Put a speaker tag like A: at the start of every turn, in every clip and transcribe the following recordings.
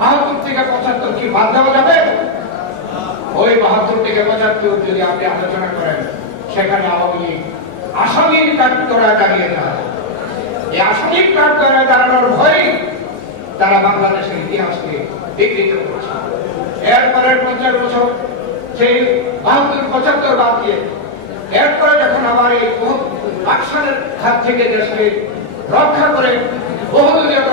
A: বাহাত্তর থেকে পঁচাত্তর কি বাদ দেওয়া যাবে? ওই বাহাত্তর থেকে পঁচাত্তর যদি আপনি আলোচনা করেন, সেখানে আওয়ামী লীগ আসামির কাঠগড়ায় দাঁড়িয়ে দাঁড়ায় এই আসামির কাঠগড়ায় দাঁড়ানোর ভয়ে তারা বাংলাদেশের ইতিহাসকে বিকৃত করছে। এরপরের পঞ্চাশ বছর সেই বাহাত্তর, পঁচাত্তর বাদ দিয়ে, এরপরে যখন আবার এই আকসানের হাত থেকে দেশকে রক্ষা করে বহুদলীয় কে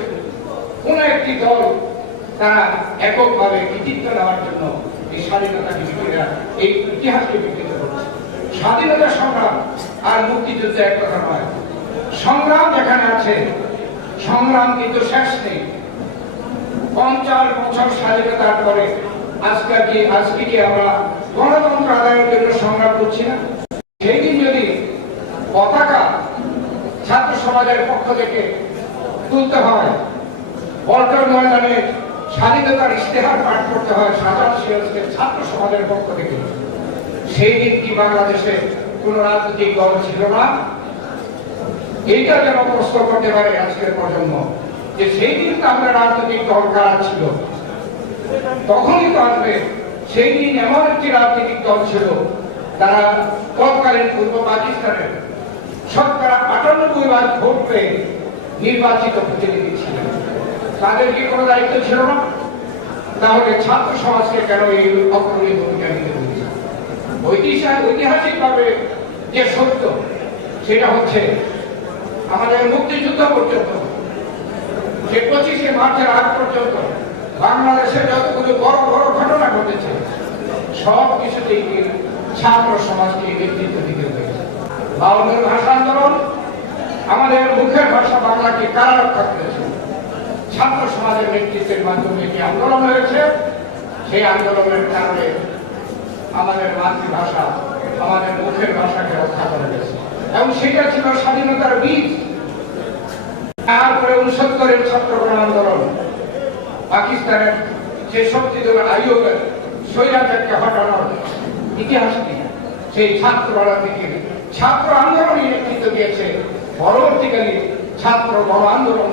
A: কোন একটি দল তারা এককভাবে কৃতিত্ব নেওয়ার জন্য এই স্বাধীনতাকে বিকৃত এই ইতিহাসকে বিকৃত করছে। স্বাধীনতা সংগ্রাম আর মুক্তিযুদ্ধ এক কথা নয়। সংগ্রাম যেখানে আছে, সংগ্রাম কিন্তু শেষ নেই। পঞ্চাশ বছর স্বাধীনতার পরে আজকে কি আজকে কি আমরা গণতন্ত্র আদায়ের জন্য সংগ্রাম করছি না? সেই দিন যদি পতাকা ছাত্র সমাজের পক্ষ থেকে তুলতে হয় পল্টন ময়দানে স্বাধীনতার ইশতেহার পাঠ করতে হয় সাধারণ সিরাজকে ছাত্র সমাজের পক্ষ থেকে। সেই দিন কি বাংলাদেশে কোন রাজনৈতিক দল ছিল না? এইটা যেন প্রশ্ন করতে পারে আজকের প্রজন্ম, যে সেই দিন তো আমরা রাজনৈতিক দল কারা ছিল? তখনই তো আসবে, সেই দিন এমন একটি রাজনৈতিক দল ছিল তারা তৎকালীন পূর্ব পাকিস্তানের শতকরা আটানব্বই ভাগ ভোট পেয়ে নির্বাচিত প্রতিনিধি ছিলেন। তাদের কি কোনো দায়িত্ব ছিল না? তাহলে ছাত্র সমাজকে কেন এই অগ্রণী ভূমিকা নিতে হয়েছে ঐতিহাসিক ঐতিহাসিকভাবে যে সত্য, সেটা হচ্ছে আমাদের মুক্তিযুদ্ধ পর্যন্ত। সে পঁচিশে মার্চের আগ পর্যন্ত বাংলাদেশে যতগুলো বড় বড় ঘটনা ঘটেছে, সব কিছুতেই ছাত্র সমাজকে নেতৃত্ব দিতে হয়েছে? বাউন্নের ভাষা আন্দোলন, আমাদের মুখের ভাষা বাংলাকে কারা রক্ষা করেছে? ছাত্র সমাজের নেতৃত্বের মাধ্যমে যে আন্দোলন হয়েছে, সেই আন্দোলনের কারণে আমাদের মাতৃভাষা, আমাদের মুখের ভাষাকে রক্ষা করে গেছে। এবং সেটা ছিল স্বাধীনতার বীজ। তারপরে উনসত্তরের গণ আন্দোলন পাকিস্তানের যে শক্তিদল আয়োগের স্বৈরাচারকে হটানোর ইতিহাস সেই ছাত্র রাজনীতি ছাত্র আন্দোলনই নেতৃত্ব দিয়েছে। পরবর্তীকালে ছাত্র গণ আন্দোলন